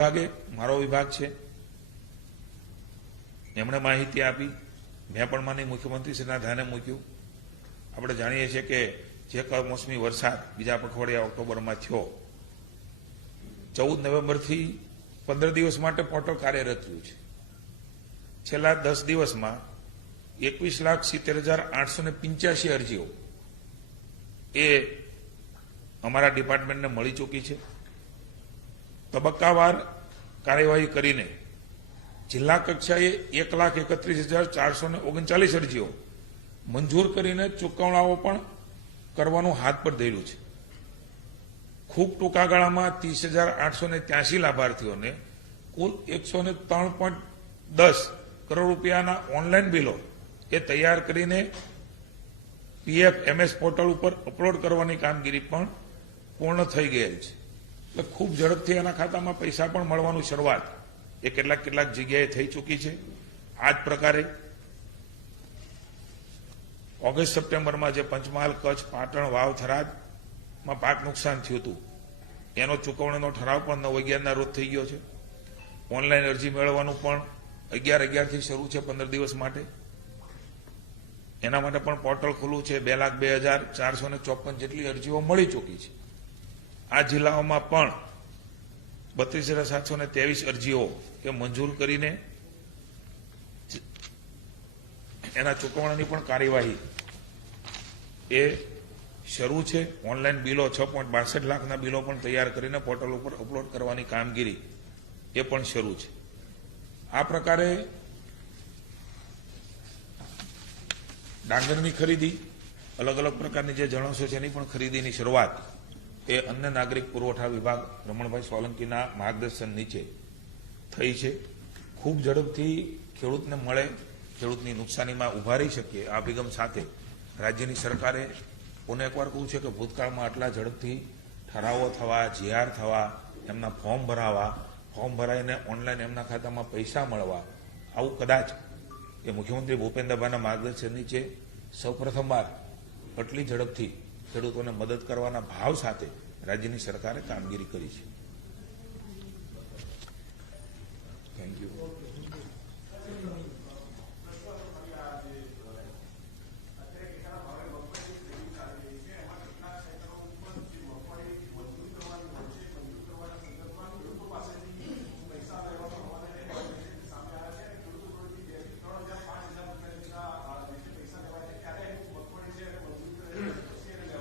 વિભાગે મારો વિભાગ છે, એમણે માહિતી આપી, મેં પણ માનીય મુખ્યમંત્રીશ્રીના ધ્યાને મૂક્યું. આપણે જાણીએ છીએ કે જે કમોસમી વરસાદ બીજા પખવાડિયા ઓક્ટોબરમાં થયો, 14 નવેમ્બરથી 15 દિવસ માટે પોર્ટલ કાર્યરત રહ્યું છે. છેલ્લા 10 દિવસમાં 21,70,885 અરજીઓ એ અમારા ડિપાર્ટમેન્ટને મળી ચૂકી છે. તબક્કાવાર કાર્યવાહી કરીને જિલ્લા કક્ષાએ 1,31,439 અરજીઓ મંજૂર કરીને ચૂકવણાઓ પણ કરવાનું હાથ પર ધર્યું છે. ખૂબ ટૂંકા ગાળામાં 30,883 લાભાર્થીઓને કુલ 103.10 કરોડ રૂપિયાના ઓનલાઈન બિલો એ તૈયાર કરીને PFMS પોર્ટલ ઉપર અપલોડ કરવાની કામગીરી પણ પૂર્ણ થઈ ગયેલ છે. એટલે ખૂબ ઝડપથી એના ખાતામાં પૈસા પણ મળવાનું શરૂઆત એ કેટલાક જગ્યાએ થઈ ચૂકી છે. આ જ પ્રકારે ઓગસ્ટ સપ્ટેમ્બરમાં જે પંચમહાલ, કચ્છ, પાટણ, વાવ, થરાદમાં પાક નુકસાન થયું હતું એનો ચૂકવણીનો ઠરાવ પણ 9/11ના રોજ થઈ ગયો છે. ઓનલાઈન અરજી મેળવવાનું પણ 11/11થી શરૂ છે 15 દિવસ માટે. એના માટે પણ પોર્ટલ ખુલ્લું છે. 2,02,454 જેટલી અરજીઓ મળી ચૂકી છે. આ જિલ્લાઓમાં પણ 32,723 અરજીઓ એ મંજૂર કરીને એના ચૂકવણાની પણ કાર્યવાહી એ શરૂ છે. ઓનલાઈન બિલો 6.62 લાખના બિલો પણ તૈયાર કરીને પોર્ટલ ઉપર અપલોડ કરવાની કામગીરી એ પણ શરૂ છે. આ પ્રકારે ડાંગરની ખરીદી, અલગ અલગ પ્રકારની જે જણસો છે એની પણ ખરીદીની શરૂઆત એ અન્ય નાગરિક પુરવઠા વિભાગ રમણભાઈ સોલંકીના માર્ગદર્શન નીચે થઈ છે. ખૂબ ઝડપથી ખેડૂતને મળે, ખેડૂતની નુકસાનીમાં ઉભા રહી શકીએ, આ અભિગમ સાથે રાજ્યની સરકારે પુનઃ એકવાર કહ્યું છે કે ભૂતકાળમાં આટલા ઝડપથી ઠરાવો થવા, GR થવા, એમના ફોર્મ ભરાવા, ફોર્મ ભરાઈને ઓનલાઈન એમના ખાતામાં પૈસા મળવા, આવું કદાચ એ મુખ્યમંત્રી ભૂપેન્દ્રભાઈના માર્ગદર્શન નીચે સૌપ્રથમવાર આટલી ઝડપથી ખેડૂતોને મદદ કરવાના ભાવ સાથે રાજ્યની સરકારે કામગીરી કરી છે. Thank you.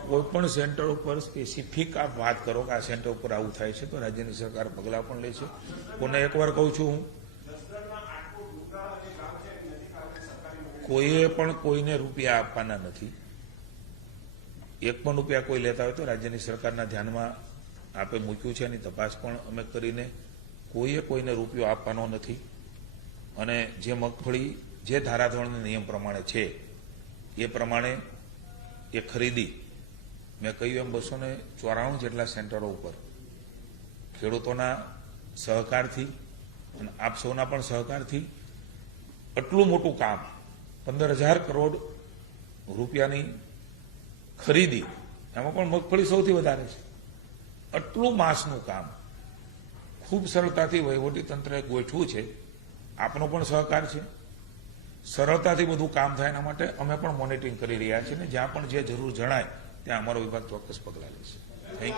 કોઈપણ સેન્ટર ઉપર સ્પેસિફિક આપ વાત કરો કે આ સેન્ટર ઉપર આવું થાય છે તો રાજ્યની સરકાર પગલાં પણ લે છે. કોને એકવાર કહું છું હું, કોઈએ પણ કોઈને રૂપિયા આપવાના નથી. 1 પણ રૂપિયા કોઈ લેતા હોય તો રાજ્યની સરકારના ધ્યાનમાં આપે મૂક્યું છે. એની તપાસ પણ અમે કરીને કોઈએ કોઈને રૂપિયો આપવાનો નથી. અને જે મગફળી જે ધારાધોરણના નિયમ પ્રમાણે છે એ પ્રમાણે એ ખરીદી મેં કહ્યું એમ 294 જેટલા સેન્ટરો ઉપર ખેડૂતોના સહકારથી અને આપ સૌના પણ સહકારથી આટલું મોટું કામ 15,000 કરોડ રૂપિયાની ખરીદી, એમાં પણ મગફળી સૌથી વધારે છે. આટલું માસનું કામ ખૂબ સરળતાથી વહીવટીતંત્રએ ગોઠવું છે. આપનો પણ સહકાર છે. સરળતાથી બધું કામ થાય એના માટે અમે પણ મોનિટરિંગ કરી રહ્યા છીએ. જ્યાં પણ જે જરૂર જણાય ત્યાં અમારો વિભાગ ચોક્કસ પગલાં લેશે. Thank you.